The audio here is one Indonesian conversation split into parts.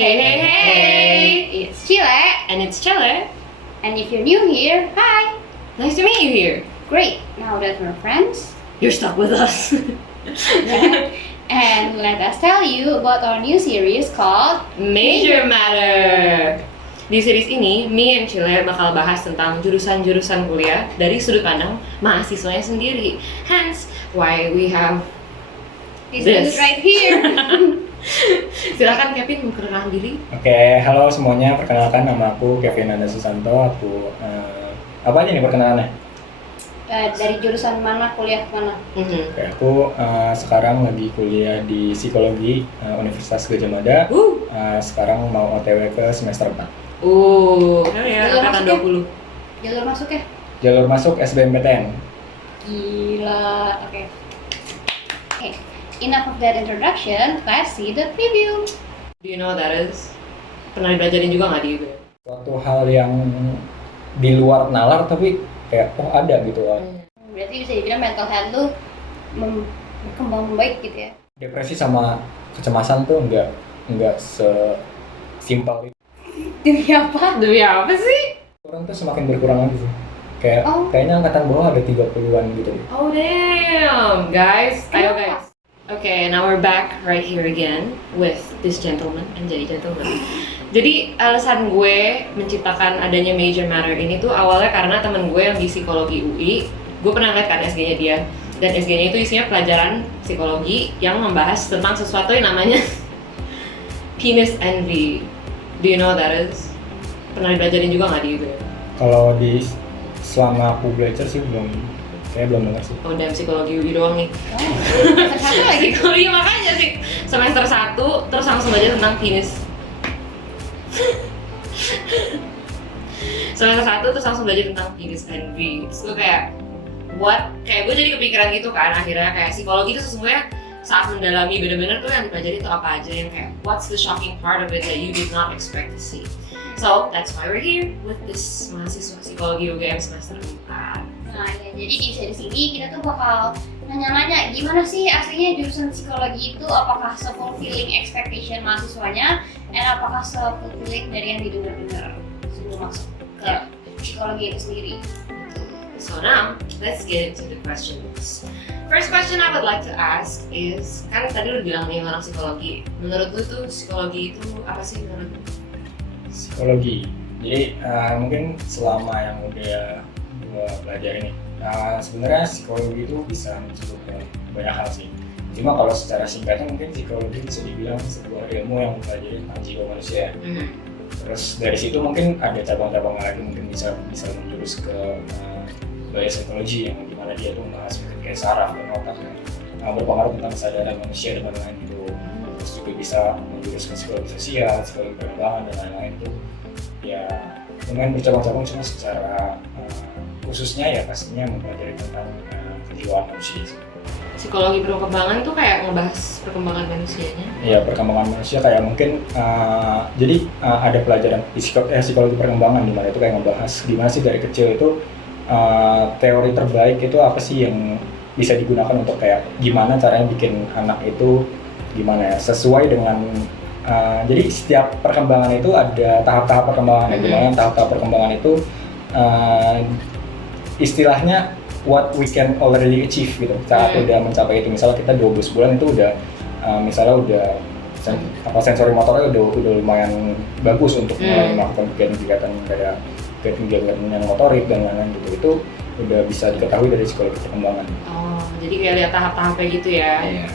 Hey! It's Chile, And it's Chele. and if you're new here, hi! Nice to meet you here. Great, now that we're friends, You're stuck with us. and let us tell you about our new series called Major Matter. Di series ini, me and Chile bakal bahas tentang jurusan-jurusan kuliah dari sudut pandang mahasiswanya sendiri. Hence, why we have this This. right here. Silakan Kevin memperkenalkan diri. Oke, halo semuanya. Perkenalkan, nama aku Kevin Anda Susanto. Aku apa aja nih perkenalannya? Dari jurusan mana, kuliah mana? Oke, aku sekarang lagi kuliah di psikologi Universitas Gadjah Mada. Sekarang mau OTW ke semester 4. Ya, Jalur angkatan masuknya? 20. Jalur masuknya? Jalur masuk SBMPTN. Gila, oke. Okay, enough of that introduction, let's see the preview. Do you know what that is? Pernah dibelajarin juga nggak di UB? Suatu hal yang di luar nalar tapi kayak ada gitu lah. Berarti bisa dibilang mental health lu berkembang membaik gitu ya? Depresi sama kecemasan tuh nggak sesimpel itu. Demi apa? Demi apa sih? Orang tuh semakin berkurang lagi sih. Kayaknya angkatan bawah ada 30-an gitu deh. Oh damn, guys. Ayo Kenapa? guys. Okay, now we're back right here again with this gentleman, jadi gentleman. Jadi alasan gue menciptakan adanya Major Matter ini tuh awalnya karena temen gue yang di psikologi UI, gue pernah lihat kan SG-nya dia, dan SG-nya itu isinya pelajaran psikologi yang membahas tentang sesuatu yang namanya penis envy. Do you know what that is? Pernah dipelajarin juga nggak di UB? Kalau selama aku belajar sih belum dengar sih. Oh, dan psikologi UI doang nih. Semester satu lagi. Psikologi makanya sih semester 1 terus langsung belajar tentang penis. Semester 1 terus langsung belajar tentang penis envy. Terus gue kayak kayak gue jadi kepikiran gitu kan, akhirnya kayak psikologi itu sesungguhnya saat mendalami bener-bener tuh yang dipelajari itu apa aja, yang kayak what's the shocking part of it that you did not expect to see. So that's why we're here with this mahasiswa psikologi UGM semester 4. Nah ya, jadi di seri sini kita tuh bakal nanya-nanya gimana sih aslinya jurusan psikologi itu, apakah se-fulfilling expectation mahasiswanya, dan apakah se-fulfilling dari yang didengar-dengar sebelum masuk ke psikologi itu sendiri. So now, let's get into the questions. First question I would like to ask is, kan tadi lu bilang nih orang psikologi. Menurut lu tuh psikologi itu apa sih menurut lu? Psikologi. Jadi mungkin selama yang udah gue pelajari nih, sebenarnya psikologi itu bisa mencakup banyak hal sih. Cuma kalau secara singkatnya mungkin psikologi bisa dibilang sebuah ilmu yang mempelajari tentang jiwa manusia. Terus dari situ mungkin ada cabang-cabang lagi, mungkin bisa menjurus ke biopsikologi yang dimana dia tuh membahas kayak saraf dan otak yang berpengaruh tentang kesadaran manusia dan lain-lain gitu. Terus juga bisa menjurus ke psikologi sosial, psikologi perkembangan dan lain-lain itu ya lumayan bercabang-cabang, cuma secara khususnya ya pastinya mempelajari tentang kejiwaan manusia. Psikologi perkembangan tuh kayak ngebahas perkembangan manusianya. Ya, perkembangan manusia kayak mungkin jadi ada pelajaran psikologi perkembangan di mana itu kayak ngebahas gimana sih dari kecil itu teori terbaik itu apa sih yang bisa digunakan untuk kayak gimana caranya bikin anak itu gimana ya sesuai dengan jadi setiap perkembangan itu ada tahap-tahap perkembangan. Gimana tahap-tahap perkembangan itu istilahnya what we can already achieve gitu. Saat udah mencapai itu, misalnya kita 12 bulan itu udah misalnya udah sensori motornya udah lumayan bagus untuk mulai melakukan kegiatan kayak kegiatan yang motorik dan lain-lain gitu, itu udah bisa diketahui dari psikologi perkembangan. Oh, jadi kayak lihat tahap-tahapnya gitu ya. Iya.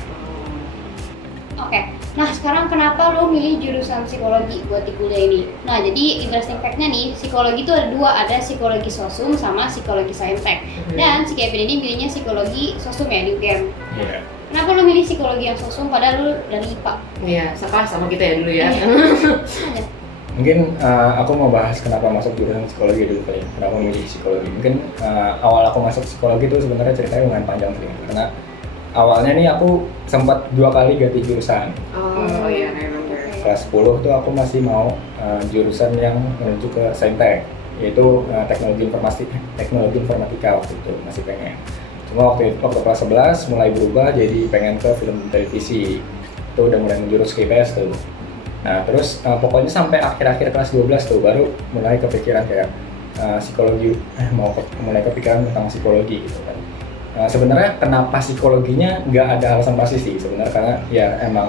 Oke, nah sekarang kenapa lo milih jurusan psikologi buat di kuliah ini? Nah jadi interesting fact-nya nih, psikologi itu ada dua, ada psikologi sosum sama psikologi saintek. Dan si Kevin ini milihnya psikologi sosum ya di UGM. Iya. Kenapa lo milih psikologi yang sosum padahal lo dari IPA? Iya, sekelas sama kita ya dulu ya. Mungkin aku mau bahas kenapa masuk jurusan psikologi dulu kali ya. Kenapa milih psikologi? Mungkin awal aku masuk psikologi itu sebenarnya ceritanya lumayan panjang sih. Karena awalnya nih aku sempat 2 kali ganti jurusan. Oh iya, I remember. Kelas 10 tuh aku masih mau jurusan yang menuju ke saintek, yaitu teknologi informatika waktu itu masih pengen. Cuma waktu kelas 11 mulai berubah jadi pengen ke film televisi. Itu udah mulai menjurus ke IPS tuh. Nah terus pokoknya sampai akhir-akhir kelas 12 tuh baru mulai kepikiran kayak psikologi, mulai kepikiran tentang psikologi gitu kan. Sebenarnya kenapa psikologinya nggak ada alasan pasti sih sebenarnya, karena ya emang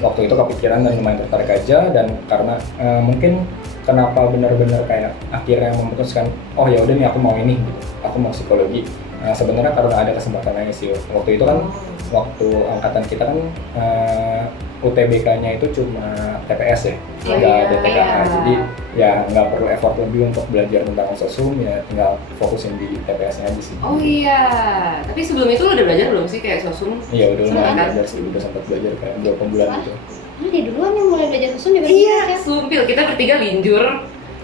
waktu itu kepikiran dan lumayan tertarik aja, dan karena mungkin kenapa benar-benar kayak akhirnya memutuskan oh ya udah nih aku mau ini gitu, aku mau psikologi. Sebenarnya karena ada kesempatan aja sih waktu itu kan, waktu angkatan kita kan UTBK-nya itu cuma TPS ya, Oh nggak ada iya. TKA, jadi ya nggak perlu effort lebih untuk belajar tentang sosum, ya tinggal fokusin di TPS-nya aja sih. Oh iya, tapi sebelum itu lo udah belajar belum sih kayak sosum? Iya udah lumayan Sempat kan? belajar sih, udah sempat belajar kayak 2 bulan gitu. Dia duluan yang mulai belajar susun daripada Iya, kita. sumpil, kita bertiga linjur,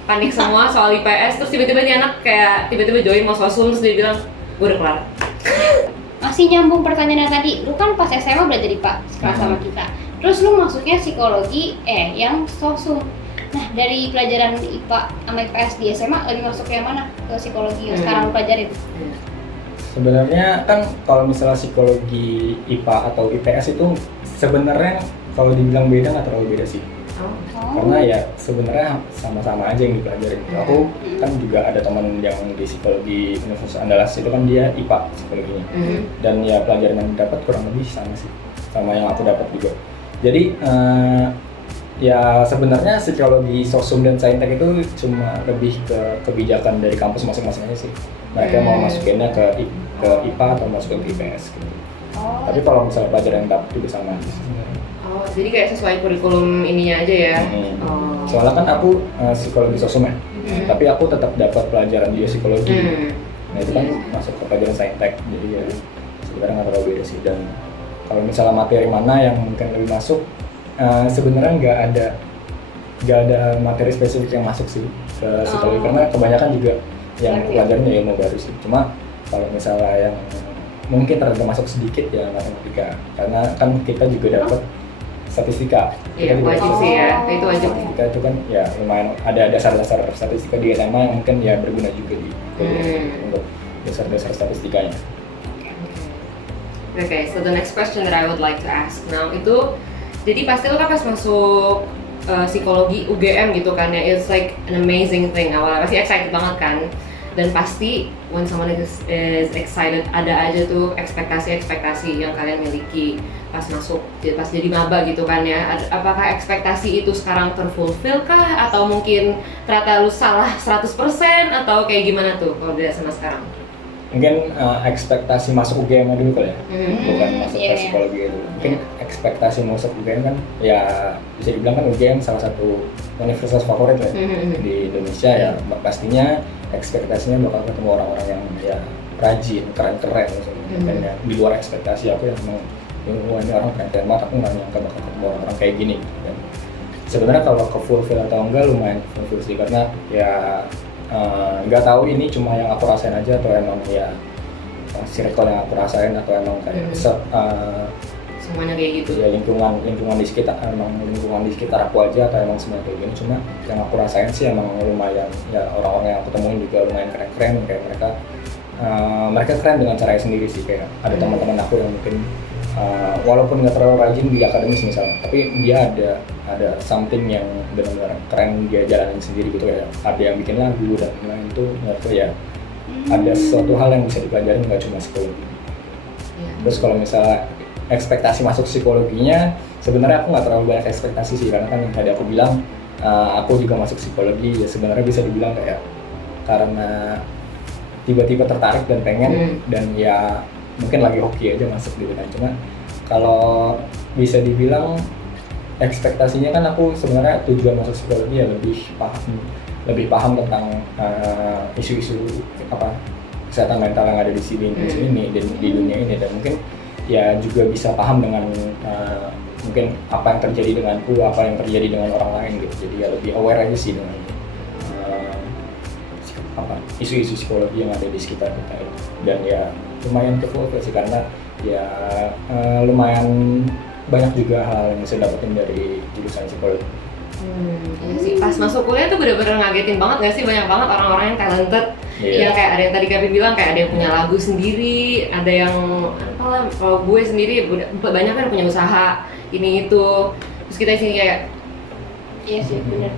panik semua soal IPS, terus tiba-tiba nih anak kayak tiba-tiba join mau sosum, terus dia bilang, gue udah kelar. Masih nyambung pertanyaannya tadi, lu kan pas SMA belajar IPA sekelas sama kita. Terus lu masuknya psikologi yang sosum. Nah, dari pelajaran IPA sama IPS di SMA lebih masuk yang mana? Ke psikologi yang sekarang lu pelajarin? Sebenarnya kan kalau misalnya psikologi IPA atau IPS itu sebenarnya kalau dibilang beda nggak terlalu beda sih. Oh. Karena ya sebenarnya sama-sama aja yang dipelajarin. Aku kan juga ada teman yang di psikologi Universitas Andalas, itu kan dia IPA psikologinya. Dan ya pelajaran yang dapat kurang lebih sama sih, sama yang aku dapat juga. Jadi ya sebenarnya psikologi sosum dan saintek itu cuma lebih ke kebijakan dari kampus masing-masing aja sih. Mereka mau masukinnya ke IPA atau masukin ke IPS gitu. Tapi kalau misalnya pelajaran yang dapat juga sama aja sih sebenarnya. Oh, jadi kayak sesuai kurikulum ininya aja ya? Oh. Soalnya kan aku psikologi sosum ya, tapi aku tetap dapat pelajaran di psikologi. Nah itu kan masuk ke pelajaran saintek, jadi ya sebenarnya nggak terlalu beda sih. Dan kalau misalnya materi mana yang mungkin lebih masuk, sebenarnya nggak ada materi spesifik yang masuk sih ke psikologi, karena kebanyakan juga yang pelajarannya ilmu baru sih. Cuma kalau misalnya yang mungkin ternyata masuk sedikit ya matematika, karena kan kita juga dapat statistika. Iya, wajib sih ya, itu wajib. Statistika itu kan ya lumayan ada dasar-dasar statistika di SMA yang mungkin ya berguna juga di untuk dasar-dasar statistikanya. Okay, so the next question that I would like to ask now itu, jadi pasti lo kan pas masuk psikologi UGM gitu kan ya, it's like an amazing thing, awalnya pasti excited banget kan, dan pasti when someone is excited ada aja tuh ekspektasi yang kalian miliki pas masuk, pas jadi maba gitu kan ya. Apakah ekspektasi itu sekarang terfulfill kah, atau mungkin ternyata lu salah 100% atau kayak gimana tuh kalau beda sama sekarang? Mungkin ekspektasi masuk UGM dulu kali ya, bukan masuk ke iya. psikologi dulu. Mungkin ekspektasi masuk UGM kan ya bisa dibilang kan UGM salah satu universitas favorit ya di Indonesia ya. Pastinya ekspektasinya bakal ketemu orang-orang yang ya rajin, keren-keren misalnya. Dan ya, di luar ekspektasi aku yang memang ini orang keren-keren banget, aku nggak nyangka bakal ketemu orang-orang kayak gini. Dan sebenarnya kalau ke fulfill atau enggak lumayan fulfill sih, karena ya nggak tahu ini cuma yang aku rasain aja atau emang ya circle yang aku rasain, atau emang kayak Semuanya kayak gitu ya lingkungan di sekitar, emang lingkungan di sekitar aku aja atau emang semuanya kayak gini. Cuma yang aku rasain sih emang lumayan ya, orang-orang yang aku temuin juga lumayan keren-keren, kayak mereka keren dengan caranya sendiri sih. Kayak ada teman-teman aku yang mungkin walaupun nggak terlalu rajin di akademis misalnya, tapi dia ada something yang benar-benar keren dia jalanin sendiri gitu ya. Ada yang bikin lagu dan lain-lain, itu menurutku ya ada sesuatu hal yang bisa dipelajari, nggak cuma psikologi. Terus kalau misalnya ekspektasi masuk psikologinya, sebenarnya aku nggak terlalu banyak ekspektasi sih, karena kan yang tadi aku bilang aku juga masuk psikologi ya, sebenarnya bisa dibilang kayak karena tiba-tiba tertarik dan pengen, dan ya mungkin lagi hoki aja masuk gitu kan. Cuma kalau bisa dibilang ekspektasinya kan aku sebenarnya tujuan masuk psikologi ya lebih paham tentang isu-isu kesehatan mental yang ada di sini ini dan di dunia ini, dan mungkin ya juga bisa paham dengan mungkin apa yang terjadi denganku, apa yang terjadi dengan orang lain gitu. Jadi ya lebih aware aja sih dengan isu-isu psikologi yang ada di sekitar kita itu. Dan ya lumayan terfulfill sih, karena ya lumayan banyak juga hal yang bisa dapetin dari jurusan psikologi. Iya sih, pas masuk kuliah tuh bener-bener ngagetin banget gak sih, banyak banget orang-orang yang talented. Yang kayak ada yang tadi Kevin bilang, kayak ada yang punya lagu sendiri, ada yang apalah, kalau gue sendiri banyak kan punya usaha ini itu. Terus kita di sini kayak Iya sih benar.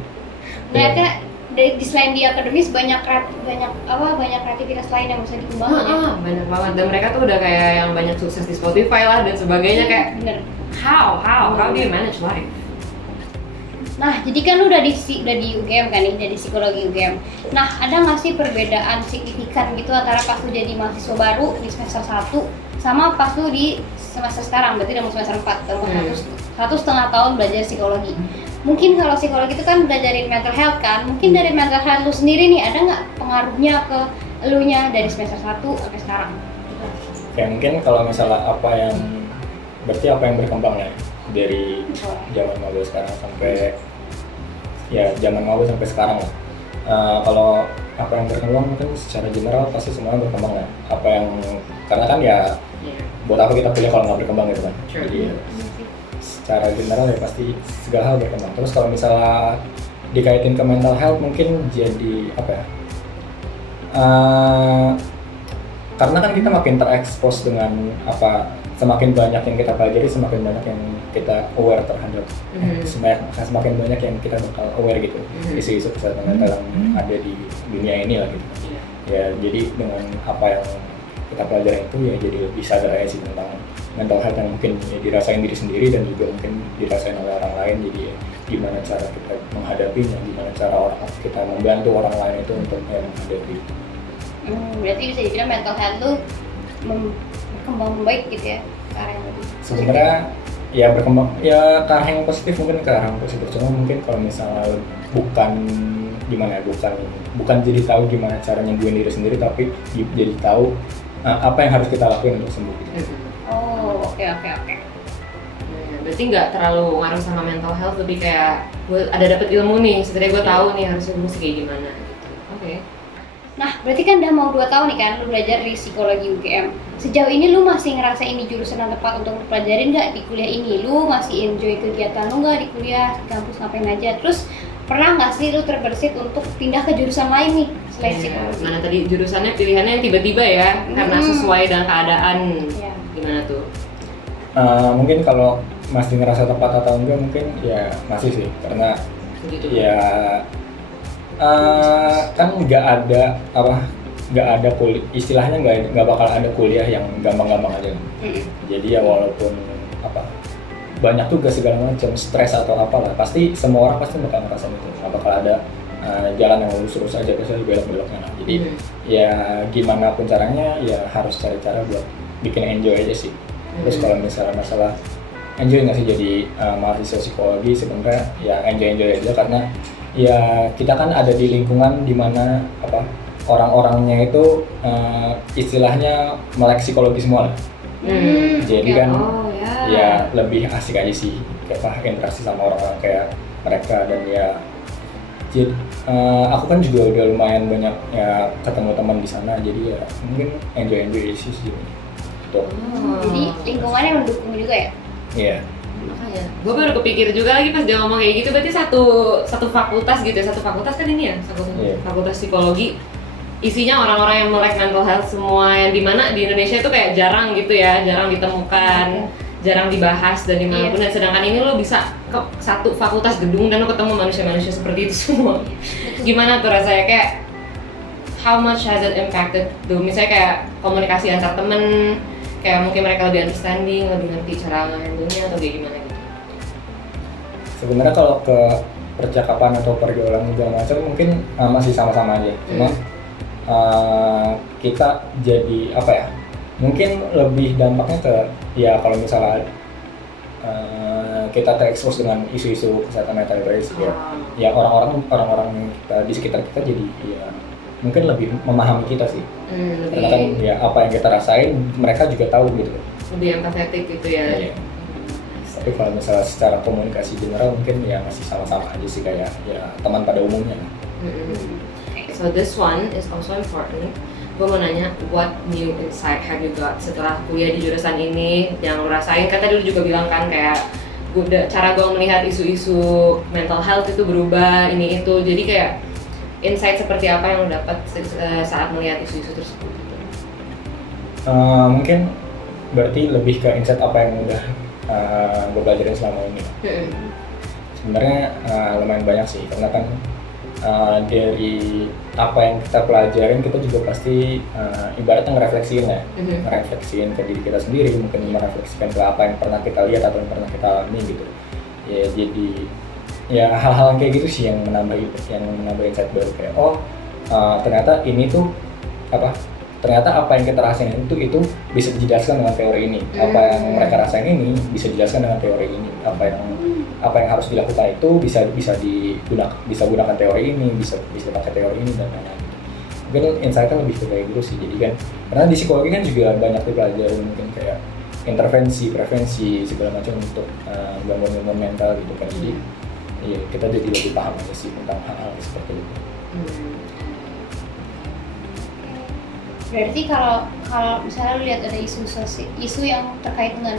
Ternyata di selain di akademis banyak kreativitas lain yang bisa dikembangkan. Ya? Banyak banget, dan mereka tuh udah kayak yang banyak sukses di Spotify lah dan sebagainya. Kayak Bener. how do you manage life? Nah, jadi kan lu udah di UGM kan nih, jadi psikologi UGM. Nah, ada nggak sih perbedaan signifikan gitu antara pas lu jadi mahasiswa baru di semester 1 sama pas lu di semester sekarang, berarti udah mau semester 4, dalam satu setengah tahun belajar psikologi. Mungkin kalau psikologi itu kan belajarin mental health kan, mungkin dari mental health lu sendiri nih, ada nggak pengaruhnya ke elunya dari semester 1 sampai sekarang? Kayak mungkin kalau misalnya berarti apa yang berkembang ya dari zaman maba sekarang sampai zaman maba sampai sekarang lah. Kalau apa yang berkembang mungkin secara general pasti semuanya berkembang ya. Karena kan buat apa kita kuliah kalau nggak berkembang gitu kan. Sure. Jadi secara general ya pasti segala hal berkembang. Terus kalau misalnya dikaitin ke mental health mungkin jadi apa ya? Karena kan kita makin terekspos dengan semakin banyak yang kita pelajari, semakin banyak yang kita aware terhadap semakin banyak yang kita bakal aware gitu isu-isu kesehatan mental yang ada di dunia ini lah gitu. Ya jadi dengan apa yang kita pelajari itu ya jadi lebih sadar aja sih tentang mental health yang mungkin dirasain diri sendiri dan juga mungkin dirasain oleh orang lain. Jadi gimana cara kita menghadapinya, gimana cara kita membantu orang lain itu untuk menghadapi. Berarti bisa dibilang mental health lu berkembang baik gitu ya, ke arah yang lebih sebenarnya ya berkembang ke arah yang positif, mungkin ke arah yang positif. Cuma mungkin kalau misalnya bukan jadi tahu gimana cara nyembuhin diri sendiri, tapi jadi tahu apa yang harus kita lakuin untuk sembuh gitu. Oh, oke. Berarti nggak terlalu ngaruh sama mental health, lebih kayak gue ada dapet ilmu nih, setidaknya gue tahu nih harusnya gue mesti kayak gimana gitu. Oke. Nah, berarti kan udah mau 2 tahun nih kan lu belajar di psikologi UGM. Sejauh ini lu masih ngerasa ini jurusan yang tepat untuk lu pelajarin nggak di kuliah ini? Lu masih enjoy kegiatan lu nggak di kuliah, di kampus ngapain aja? Terus pernah nggak sih lu terbersit untuk pindah ke jurusan lain nih selain psikologi? Mana tadi jurusannya pilihannya yang tiba-tiba ya, karena sesuai dengan keadaan. Gimana tuh? Mungkin kalau masih ngerasa tepat atau enggak mungkin ya masih sih, karena kan nggak ada kuliah, istilahnya nggak bakal ada kuliah yang gampang-gampang aja. Jadi ya walaupun banyak tugas segala macam, stres atau apalah, pasti semua orang pasti bakal ngerasain itu. Nggak bakal ada jalan yang lurus aja, biasanya belok-beloknya. Jadi ya gimana pun caranya ya harus cari cara buat bikin enjoy aja sih. Terus kalau misalnya masalah enjoy nggak sih jadi mahasiswa psikologi, sebenarnya ya enjoy aja, karena ya kita kan ada di lingkungan dimana orang-orangnya itu istilahnya melek psikologi semua lah. Jadi kan ya lebih asik aja sih kayak interaksi sama orang-orang kayak mereka. Dan ya jadi aku kan juga udah lumayan banyak ya ketemu teman di sana, jadi ya mungkin enjoy sih gitu. Jadi lingkungannya mendukung juga ya? Iya. Makanya, gue baru kepikir juga lagi pas dia ngomong kayak gitu, berarti satu fakultas gitu ya, satu fakultas kan ini ya, fakultas psikologi, isinya orang-orang yang melek mental health semua, yang dimana di Indonesia itu kayak jarang gitu ya, jarang ditemukan, jarang dibahas dan dimanapun. Dan sedangkan ini lo bisa ke satu fakultas gedung dan lo ketemu manusia-manusia seperti itu semua. Gimana tuh rasanya, kayak how much has it impacted tuh, misalnya kayak komunikasi antar temen, kayak mungkin mereka lebih understanding, lebih ngerti cara nge-handle-nya atau kayak gimana gitu? Sebenarnya kalau ke percakapan atau pergaulan segala macam mungkin masih sama-sama aja. Cuma kita jadi mungkin lebih dampaknya ke kalau misalnya kita terekspos dengan isu-isu kesehatan mental ya orang-orang di sekitar kita jadi ya mungkin lebih memahami kita sih. Karena kan ya apa yang kita rasain mereka juga tahu gitu. Lebih empathetik gitu ya. Tapi kalau misalnya secara komunikasi general mungkin ya masih sama-sama aja sih, kayak ya teman pada umumnya. So this one is also important. Gue mau nanya, what new insight have you got setelah kuliah di jurusan ini yang lo rasain? Kan tadi lo juga bilang kan kayak cara gue melihat isu-isu mental health itu berubah, ini itu. Jadi kayak insight seperti apa yang lo dapat saat melihat isu-isu tersebut? Mungkin berarti lebih ke insight apa yang udah gue pelajarin selama ini. sebenarnya lumayan banyak sih, karena kan dari apa yang kita pelajarin kita juga pasti ibaratnya ngerefleksiin ya, ngerefleksiin ke diri kita sendiri, mungkin merefleksikan ke apa yang pernah kita lihat atau yang pernah kita alami gitu ya. Jadi ya hal-hal kayak gitu sih yang menambah insight baru, kayak ternyata ini tuh ternyata apa yang kita rasain itu bisa dijelaskan dengan teori ini, apa yang mereka rasain ini bisa dijelaskan dengan teori ini, apa yang harus dilakukan itu bisa gunakan teori ini, bisa pakai teori ini dan lain-lain. Mungkin insight-nya lebih ke kayak gitu sih. Jadi kan karena di psikologi kan juga banyak dipelajari, mungkin kayak intervensi, prevensi segala macam untuk gangguan mental gitu kan. Jadi ya, kita jadi lebih paham aja sih tentang hal-hal seperti itu. Berarti kalau misalnya lu lihat ada isu yang terkait dengan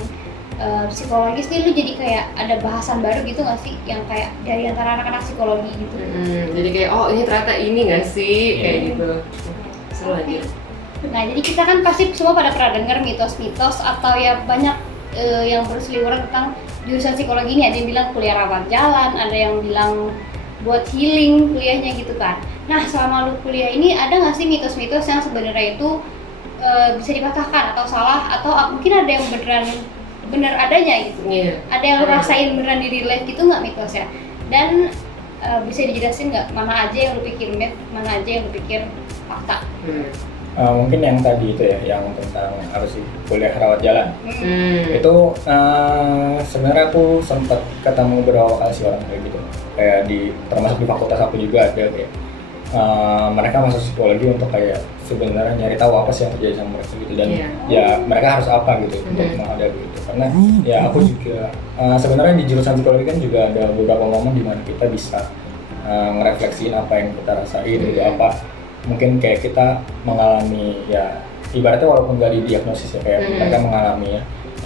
psikologis nih, lu jadi kayak ada bahasan baru gitu nggak sih yang kayak dari antara anak-anak psikologi gitu? Jadi kayak ini ternyata ini nggak sih kayak gitu. Seru aja. Nah, jadi kita kan pasti semua pada pernah dengar mitos-mitos atau ya banyak yang berseliweran tentang jurusan psikologi ini. Ada yang bilang kuliah rawat jalan, ada yang bilang buat healing kuliahnya gitu kan. Nah, selama lu kuliah ini ada nggak sih mitos-mitos yang sebenarnya itu bisa dipatahkan atau salah, atau mungkin ada yang benar adanya gitu? Ada yang lu rasain beneran di real life gitu nggak mitosnya? Dan bisa dijelasin nggak mana aja yang lu pikir myth, mana aja yang lu pikir fakta? Mungkin yang tadi itu ya, yang tentang harus kuliah rawat jalan. Itu sebenarnya aku sempat ketemu beberapa kali sih orang kayak gitu. Kayak termasuk di fakultas aku juga ada kayak mereka masuk psikologi untuk kayak sebenarnya nyari tahu apa sih yang terjadi sama mereka gitu, dan ya mereka harus apa gitu untuk menghadapi itu. Karena ya aku juga sebenarnya di jurusan psikologi kan juga ada beberapa momen di mana kita bisa ngerefleksiin apa yang kita rasain gitu, apa mungkin kayak kita mengalami ya ibaratnya walaupun nggak didiagnosis ya, kayak mereka mengalami ya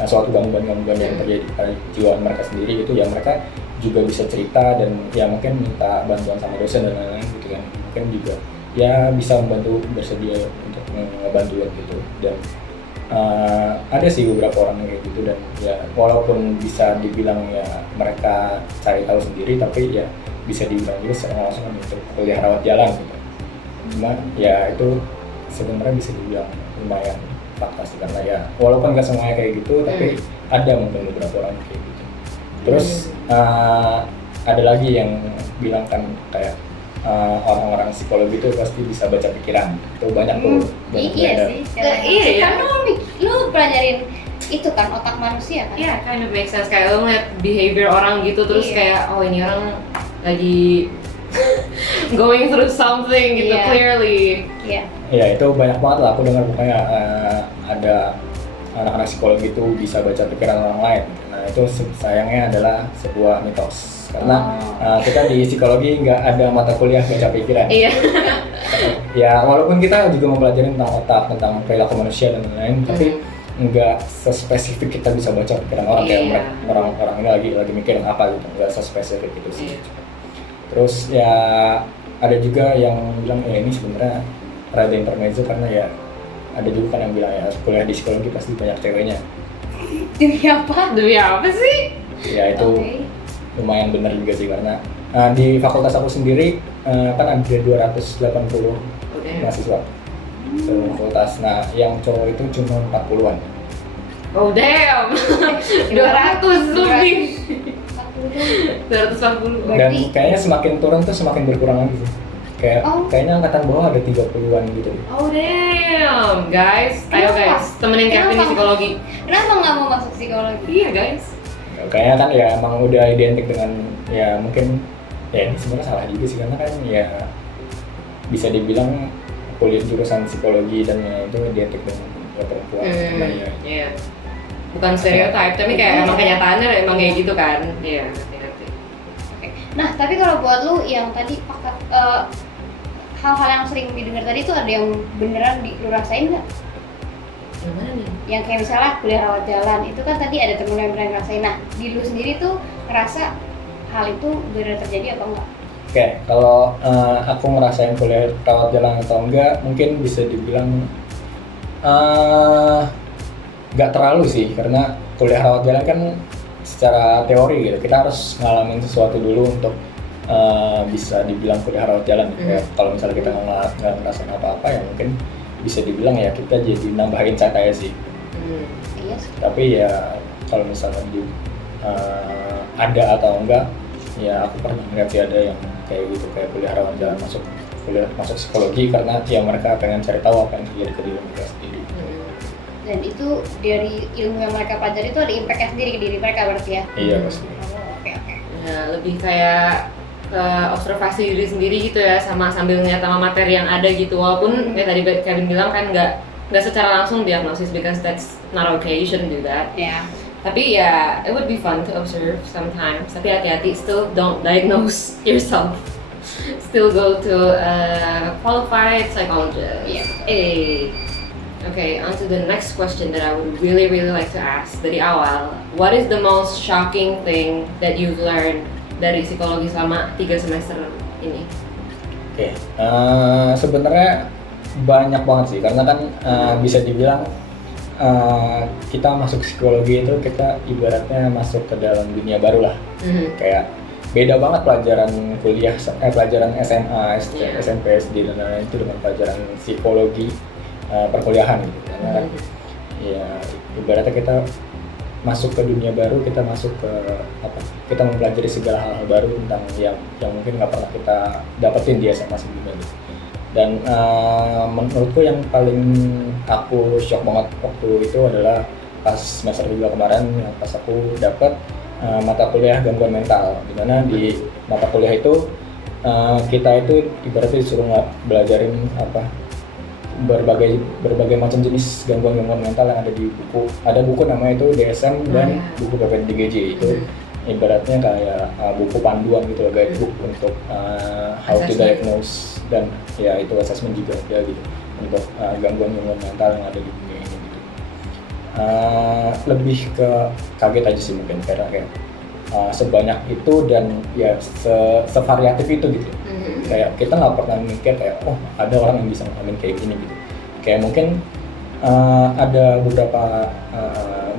suatu gangguan yang terjadi pada jiwa mereka sendiri, itu ya mereka juga bisa cerita dan ya mungkin minta bantuan sama dosen dan lain-lain gitu kan. Mungkin juga ya bisa membantu, bersedia untuk membantu gitu. Dan ada sih beberapa orang kayak gitu, dan ya walaupun bisa dibilang ya mereka cari tahu sendiri, tapi ya bisa dibilang juga secara langsung untuk kuliah rawat jalan gitu. Cuma ya itu sebenarnya bisa dibilang lumayan fakta sih, karena ya walaupun nggak semuanya kayak gitu, tapi ada mungkin beberapa orang kayak gitu. Terus ada lagi yang bilang kan kayak orang-orang psikologi itu pasti bisa baca pikiran. Itu banyak tuh. Iya sih. Kan lu pelajarin itu kan otak manusia kan? Iya, kind of make sense. Kayak lo ngeliat behavior orang gitu, terus kayak ini orang lagi going through something gitu, clearly. Iya, itu banyak banget lah aku dengar, pokoknya ada anak-anak psikologi itu bisa baca pikiran orang lain. Nah, itu sayangnya adalah sebuah mitos. Karena kita di psikologi nggak ada mata kuliah baca pikiran. Iya. Ya, walaupun kita juga mempelajari tentang otak, tentang perilaku manusia dan lain-lain, tapi nggak sespesifik kita bisa baca pikiran orang, kayak orang ini lagi mikirin apa gitu, nggak sespesifik itu sih. Terus ya ada juga yang bilang ini sebenarnya rada intermezzo, karena ya ada juga kan yang bilang ya kuliah di psikologi pasti banyak ceweknya. Demi apa? Demi apa sih? Ya itu lumayan benar juga sih, karena di fakultas aku sendiri kan ada 280 mahasiswa fakultas. Nah, yang cowok itu cuma 40-an. Oh damn, 200 lebih. 240. Dan kayaknya semakin turun tuh semakin berkurang lagi sih. Kayaknya angkatan bawah ada 30-an gitu. Oh damn, guys, ayo guys, temenin Kevin di psikologi. Kenapa nggak mau masuk psikologi? Iya guys. Kayaknya kan ya emang udah identik dengan ya mungkin ya ini sebenarnya salah juga sih, karena kan ya bisa dibilang kuliah jurusan psikologi dan ya itu identik dengan perempuan. Iya. Bukan stereotype, tapi kayak emang kenyataannya emang kayak gitu kan. Iya, ngerti. Nah, tapi kalau buat lu yang tadi hal-hal yang sering didengar tadi tuh ada yang beneran lu rasain nggak? Yang mana nih? Yang kayak misalnya kuliah rawat jalan, itu kan tadi ada temen yang beneran ngerasain. Nah, di lu sendiri tuh ngerasa hal itu beneran terjadi atau enggak? Oke, kalau aku ngerasain kuliah rawat jalan atau enggak, mungkin bisa dibilang nggak terlalu sih, karena kuliah rawat jalan kan secara teori gitu, kita harus ngalamin sesuatu dulu untuk bisa dibilang kuliah rawat jalan. Kayak kalau misalnya kita nggak ngerasain apa-apa ya mungkin bisa dibilang ya kita jadi nambah insight aja sih. Iya sih. Tapi ya kalau misalnya ada atau enggak, ya aku pernah ngeliat sih ada yang kayak gitu, kayak kuliah rawat jalan masuk psikologi karena ya mereka pengen cari tahu apa yang terjadi ke diri mereka sendiri. Dan itu dari ilmu yang mereka pelajari itu ada impact-nya sendiri ke diri mereka berarti ya? Iya pasti. Oke. Ya, lebih kayak observasi diri sendiri gitu ya, sambil ngeliat sama materi yang ada gitu. Walaupun kayak tadi Kevin bilang kan nggak secara langsung diagnosis, because that's not okay, you shouldn't do that. Ya. Tapi ya, it would be fun to observe sometimes. Tapi hati-hati, still don't diagnose yourself. Still go to a qualified psychologist. Yeah. Okay, on to the next question that I would really like to ask dari awal. What is the most shocking thing that you've learned dari psikologi selama 3 semester ini? Oke, sebenarnya banyak banget sih, karena kan bisa dibilang kita masuk psikologi itu kita ibaratnya masuk ke dalam dunia baru lah. Kayak beda banget pelajaran kuliah, pelajaran SMA, SMP, SD dan lain-lain itu dengan pelajaran psikologi perkuliahan gitu. Karena kan ya ibaratnya kita masuk ke dunia baru, kita masuk ke kita mempelajari segala hal baru tentang yang mungkin nggak pernah kita dapetin di SMA sebelumnya gitu. Dan menurutku yang paling aku shock banget waktu itu adalah pas semester 3 kemarin, pas aku dapat mata kuliah gangguan mental, dimana di mata kuliah itu kita itu ibaratnya disuruh belajarin berbagai macam jenis gangguan mental yang ada di buku. Ada buku namanya itu DSM dan buku PPDGJ itu ibaratnya kayak buku panduan gitu, guidebook untuk how to diagnose, dan ya itu assessment juga ada gitu untuk gangguan mental yang ada di dunia ini gitu. Lebih ke kaget aja sih mungkin karena kayak sebanyak itu dan ya sevariatif itu gitu. Kayak kita nggak pernah mikir kayak ada orang yang bisa ngalamin kayak gini gitu. Kayak mungkin ada beberapa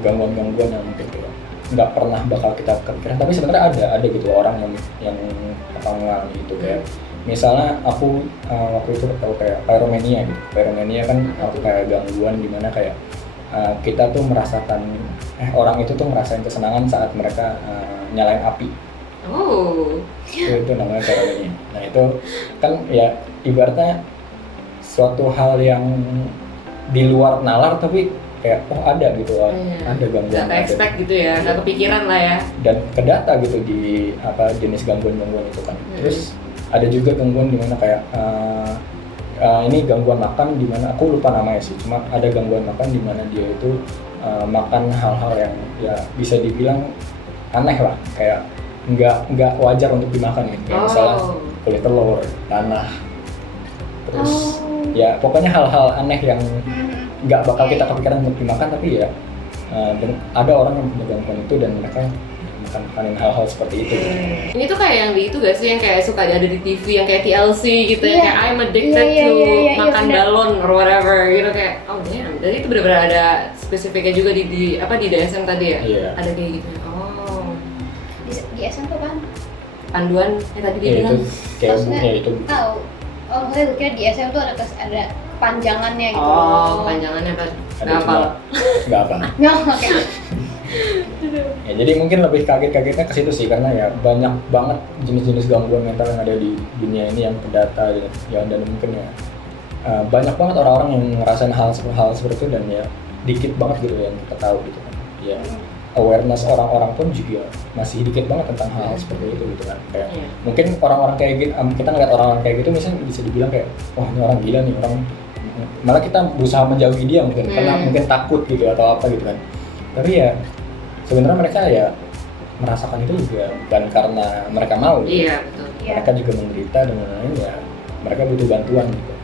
gangguan-gangguan yang mungkin kayak nggak pernah bakal kita kepikiran, tapi sebenarnya ada gitu orang yang mengalami itu. Kayak misalnya aku waktu itu tahu kayak pyromania gitu. Pyromania kan kayak gangguan dimana kayak kita tuh merasakan orang itu tuh ngerasain kesenangan saat mereka nyalain api. Itu namanya pyromania. Nah itu kan ya ibaratnya suatu hal yang di luar nalar, tapi kayak ada gitu, ada gangguan. Gak expect gitu ya, gak kepikiran lah ya. Dan kedata gitu di jenis gangguan-gangguan itu kan. Terus ada juga gangguan dimana kayak ini gangguan makan dimana aku lupa namanya sih, cuma ada gangguan makan dimana dia itu makan hal-hal yang ya bisa dibilang aneh lah, kayak nggak wajar untuk dimakan gitu. Kayak misalnya kulit telur, tanah, terus ya pokoknya hal-hal aneh yang nggak bakal kita kepikiran untuk dimakan, tapi ya ada orang yang punya gangguan itu dan mereka makanin hal-hal seperti itu. Ini tuh kayak yang di itu gak sih, yang kayak suka ada di TV yang kayak TLC gitu, yang kayak I'm addicted to makan balon or whatever gitu, kayak damn. Jadi itu benar-benar ada spesifiknya juga di DSM tadi ya? Iya. Ada kayak gitu. Di SM tuh kan? Panduan yang tadi dia bilang. Itu kayak bukunya itu. Tahu. Maksudnya gue kira di SM tuh ada kepanjangannya gitu. Panjangannya apa? Ada cuma nggak apa. Oke. Ya, jadi mungkin lebih kagetnya ke situ sih, karena ya banyak banget jenis-jenis gangguan mental yang ada di dunia ini yang terdata dan mungkin ya banyak banget orang-orang yang ngerasain hal seperti itu, dan ya dikit banget gitu yang kita tahu gitu kan. Ya awareness orang-orang pun juga masih dikit banget tentang hal seperti itu gitu kan. Kayak mungkin orang-orang kayak gitu, kita ngeliat orang-orang kayak gitu misalnya bisa dibilang kayak ini orang gila nih, orang malah kita berusaha menjauhi dia mungkin karena mungkin takut gitu atau apa gitu kan. Tapi ya sebenarnya mereka ya merasakan itu juga bukan karena mereka mau gitu. Iya, betul. Mereka juga menderita dan lain-lain, ya mereka butuh bantuan gitu.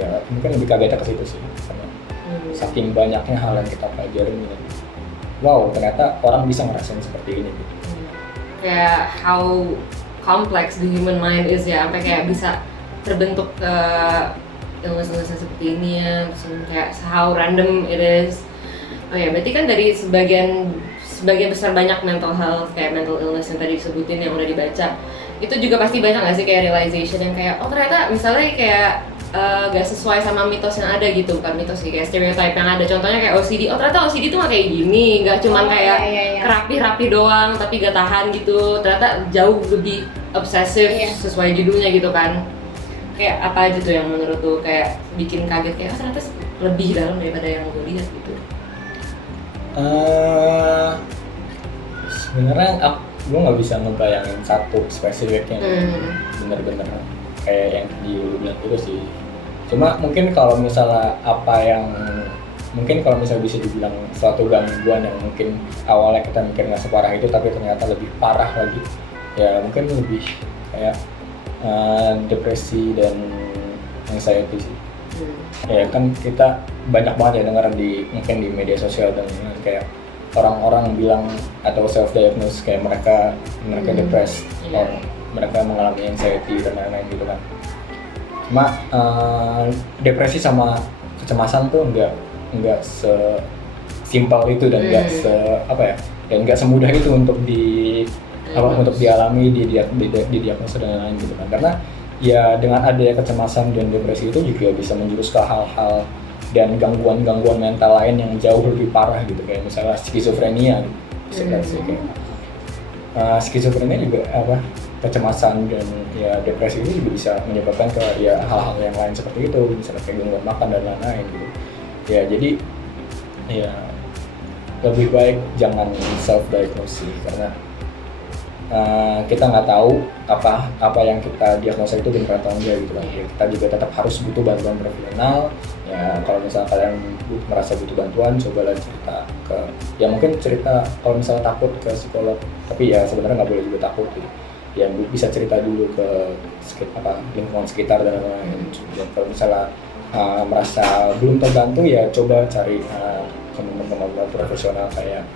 Ya mungkin lebih kagetnya ke situ sih, karena saking banyaknya hal yang kita pelajarin gitu. Wow, ternyata orang bisa ngerasain seperti ini gitu. Kayak how complex the human mind is ya, sampai kayak bisa terbentuk illness-illness seperti ini ya, terus kayak how random it is. Oh ya, berarti kan dari sebagian sebagian besar banyak mental health kayak mental illness yang tadi disebutin yang udah dibaca, itu juga pasti banyak nggak sih kayak realization yang kayak oh ternyata misalnya kayak gak sesuai sama mitos yang ada gitu, bukan mitos sih, kayak stereotype yang ada. Contohnya kayak OCD, oh ternyata OCD tuh gak kayak gini, gak cuman kayak rapi-rapi doang tapi gak tahan gitu, ternyata jauh lebih obsesif sesuai judulnya gitu kan. Kayak apa aja tuh yang menurut tuh kayak bikin kaget kayak ternyata lebih dalam daripada yang gue lihat gitu. Sebenarnya gue nggak bisa ngebayangin satu spesifik yang bener-bener kayak yang dibilang itu sih. Cuma mungkin kalau misalnya mungkin kalau misalnya bisa dibilang suatu gangguan yang mungkin awalnya kita mikir nggak separah itu tapi ternyata lebih parah lagi, ya mungkin lebih kayak depresi dan anxiety sih. Ya kan kita banyak banget ya dengar mungkin di media sosial dan kayak orang-orang bilang atau self diagnose kayak mereka depressed atau mereka mengalami anxiety dan lain-lain gitu kan. Cuma depresi sama kecemasan tuh nggak sesimpel itu dan nggak semudah itu untuk untuk dialami, didiagnosa dan lain-lain gitu kan. Karena ya dengan adanya kecemasan dan depresi itu juga bisa menjurus ke hal-hal dan gangguan-gangguan mental lain yang jauh lebih parah gitu, kayak misalnya skizofrenia gitu. Skizofrenia juga kecemasan dan ya depresi itu juga bisa menyebabkan ke ya hal-hal yang lain seperti itu, misalnya kayak gangguan makan dan lain-lain gitu. Ya jadi ya lebih baik jangan self diagnose karena kita nggak tahu apa yang kita diagnosa itu benar atau enggak gitu kan. Ya, kita juga tetap harus butuh bantuan profesional. Ya kalau misalnya kalian merasa butuh bantuan, cobalah cerita kalau misalnya takut ke psikolog, tapi ya sebenarnya nggak boleh juga takut gitu. Ya bisa cerita dulu ke lingkungan sekitar dan lain-lain. Dan kalau misalnya merasa belum terbantu ya coba cari teman-teman profesional kayak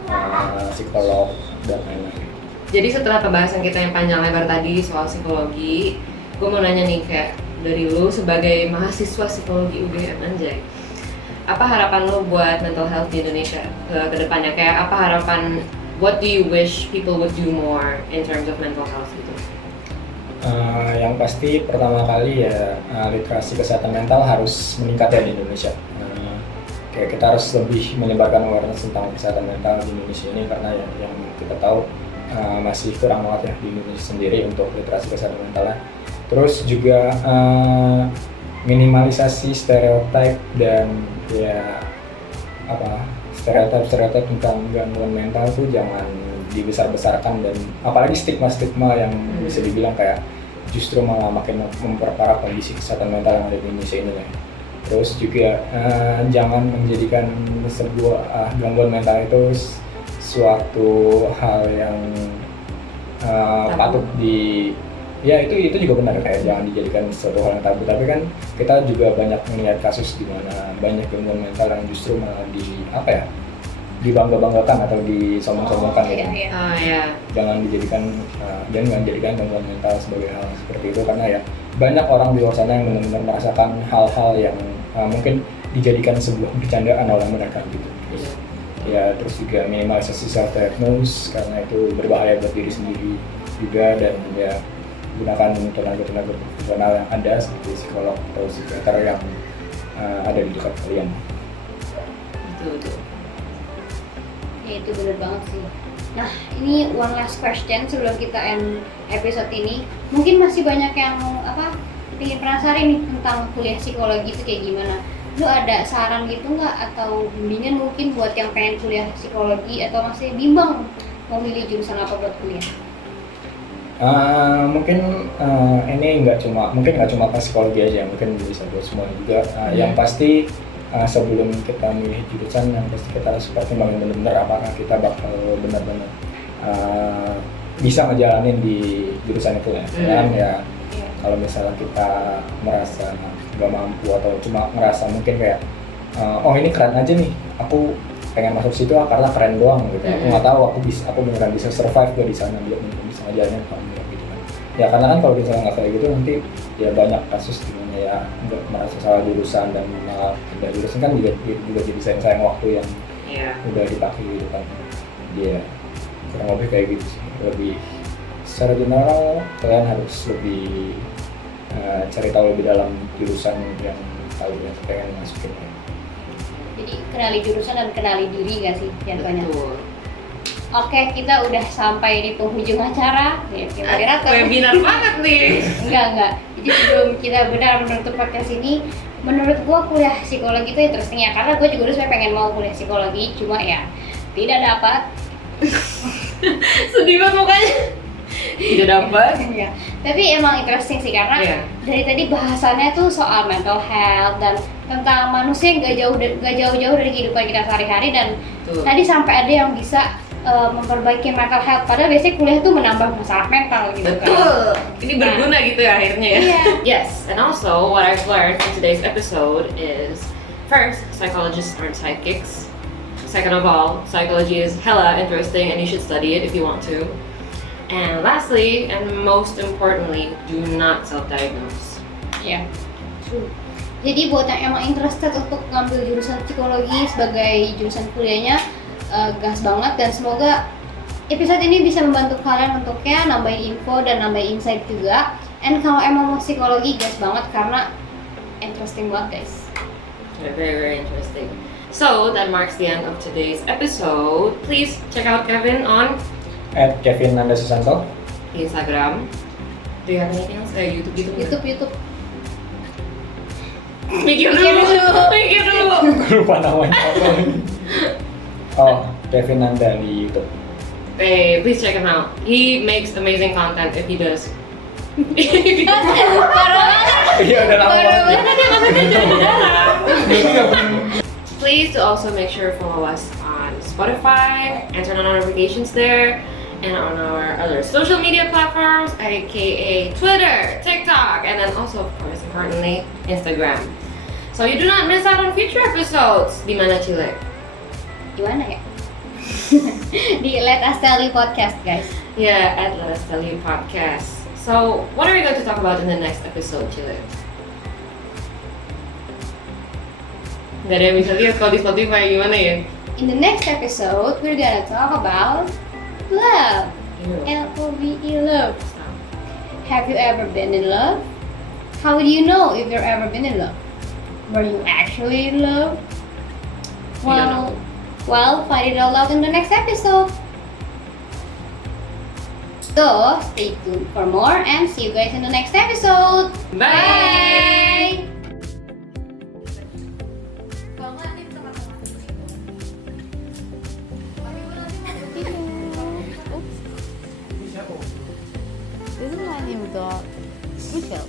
psikolog dan lain-lain. Jadi setelah pembahasan kita yang panjang lebar tadi soal psikologi, gue mau nanya nih kayak dari lu sebagai mahasiswa psikologi UGM anjay, apa harapan lu buat mental health di Indonesia ke depannya? Kayak apa harapan, what do you wish people would do more in terms of mental health gitu? Yang pasti pertama kali ya literasi kesehatan mental harus meningkat ya di Indonesia. Kayak kita harus lebih menyebarkan awareness tentang kesehatan mental di Indonesia ini karena ya yang kita tahu masih kurang banget ya di Indonesia sendiri untuk literasi kesehatan mentalnya. Terus juga minimalisasi stereotip dan ya stereotip tentang gangguan mental tuh jangan dibesar-besarkan, dan apalagi stigma-stigma yang bisa dibilang kayak justru malah makin memperparah kondisi kesehatan mental yang ada di Indonesia ini ya. Terus juga jangan menjadikan sebuah gangguan mental itu suatu hal yang patut itu juga benar, kayak jangan dijadikan suatu hal yang tabu, tapi kan kita juga banyak melihat kasus di mana banyak gangguan mental yang justru malah dibangga-banggakan atau disombong-sombongkan gitu. Jangan dijadikan gangguan mental sebagai hal seperti itu, karena ya banyak orang di luar sana yang benar-benar merasakan hal-hal yang mungkin dijadikan sebuah bercandaan oleh mereka gitu. Terus juga minimalisasi self diagnose karena itu berbahaya buat diri sendiri juga, dan ya gunakan tenaga-tenaga profesional yang ada seperti psikolog atau psikiater yang ada di dekat kalian. Betul. Ya itu benar banget sih. Nah ini one last question sebelum kita end episode ini. Mungkin masih banyak yang ingin penasaran nih tentang kuliah psikologi itu kayak gimana. Lu ada saran gitu nggak, atau bimbingan mungkin buat yang pengen kuliah psikologi atau masih bimbang mau milih jurusan apa buat kuliah? Mungkin ini nggak cuma pas psikologi aja, mungkin bisa buat semua juga. Yang pasti sebelum kita milih jurusan, yang pasti kita harus pertimbangkan benar-benar apakah kita bakal benar-benar bisa ngejalanin di jurusan itu ya. Kan ya kalau misalnya kita merasa nggak mampu atau cuma ngerasa mungkin kayak ini keren aja nih, aku pengen masuk situ karena keren doang gitu. Aku nggak tahu aku beneran bisa survive di sana, bisa ngejalanin apa enggak gitu kan. Ya karena kan kalau misalnya nggak kayak gitu nanti ya banyak kasus dimana ya nggak merasa salah jurusan dan malah pindah jurusan kan juga jadi sayang waktu yang udah dipakai gitu kan. kurang lebih kayak gitu sih. Lebih secara general kalian harus lebih cari tahu lebih dalam jurusan yang kalian pengen masukin. Jadi kenali jurusan dan kenali diri gak sih jatuhnya? Betul. Oke, kita udah sampai di penghujung acara. Ya, kira-kira Webinar banget nih. Enggak. Jadi sebelum kita benar menutup podcast ini, menurut gua kuliah psikologi itu interesting ya, karena gua juga sebenarnya pengen mau kuliah psikologi, cuma ya tidak dapat. Sedih banget mukanya. Tidak dapat. Ya. Tapi emang interesting sih karena Iya. dari tadi bahasannya tuh soal mental health dan tentang manusia yang gak jauh-jauh dari kehidupan kita sehari-hari, dan Tuh. tadi sampai ada yang bisa memperbaiki mental health, padahal biasanya kuliah tuh menambah masalah mental gitu kan. Betul. Ini berguna gitu ya akhirnya ya. Iya. Yes, and also what I've learned in today's episode is first, psychologists aren't psychics. Second of all, psychology is hella interesting and you should study it if you want to. And lastly, and most importantly, do not self-diagnose. Iya. True. Jadi buat yang emang interested untuk ngambil jurusan psikologi sebagai jurusan kuliahnya, gas banget, dan semoga episode ini bisa membantu kalian untuk ya nambahin info dan nambahin insight juga. And kalau emang mau psikologi, gas banget karena interesting banget guys. Very, very interesting. So that marks the end of today's episode. Please check out Kevin on Kevin Nanda Susanto. Instagram. Do you have anything else? YouTube gitu. YouTube. Mikir dulu. Gue lupa namanya apa lagi. Oh, Kevin Nanda di YouTube. Hey, please check him out. He makes amazing content if he does. Iya udah lama banget. Please to also make sure to follow us on Spotify and turn on notifications there, and on our other social media platforms, aka Twitter, TikTok, and then also of course importantly Instagram. So you do not miss out on future episodes. Di mana Cile? Gimana ya? Di Let Us Tell You Podcast guys. Yeah, at Let Us Tell You Podcast. So what are we going to talk about in the next episode, Cile? Gak ada yang bisa lihat kalau di Spotify gimana ya? In the next episode, we're gonna talk about love. Ew. L-O-V-E, love. Have you ever been in love? How would you know if you're ever been in love? Were you actually in love? We don't Well, find it all out in the next episode. So, stay tuned for more and see you guys in the next episode. Bye. This is my name, dog. Michelle.